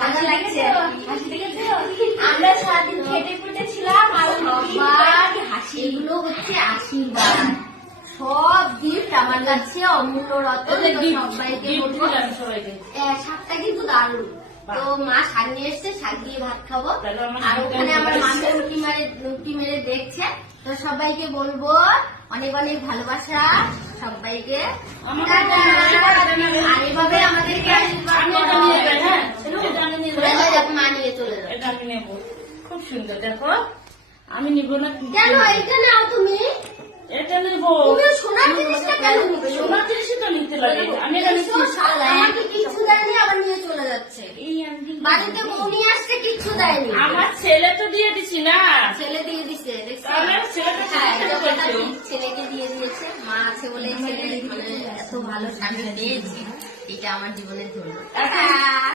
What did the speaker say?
ভালো লাগছে। আমরা সারাদিন খেটে খুঁটে ছিলাম আর সবার হাসি, এগুলো হচ্ছে আশীর্বাদ, সব গিফট আমার কাছে অমূল্য রতন। সবাইকে বলবো শাকটা কিন্তু দারুণ। তো মা শাক নিয়ে এসছে, শাক দিয়ে ভাত খাবো। আর ওখানে আমার মাকে উঁকি মেরে দেখছে। তো সবাইকে বলবো অনেক অনেক ভালোবাসা সবাইকে। আর এভাবে আমাদেরকে মা নিয়ে চলে যাবো। খুব সুন্দর, দেখো আমি নিবো না কেন? এইটা নাও তুমি, এটা নেবো। তুমি সোনার জিনিসটা কেন নিবে? সোনার জিনিসই তো নিতে লাগে। আমি আমাকে কিচ্ছু দেয়নি, আবার নিয়ে চলে যাচ্ছে। বাড়িতে বউ নিয়ে আসছে, কিচ্ছু দেয়নি। আমার ছেলে তো দিয়ে দিছি না, ছেলে দিয়ে দিছে। ছেলেকে দিয়ে দিয়েছে, মা আছে বলে ছেলে মানে এত ভালো স্বামী পেয়েছি, এটা আমার জীবনের ধন্য।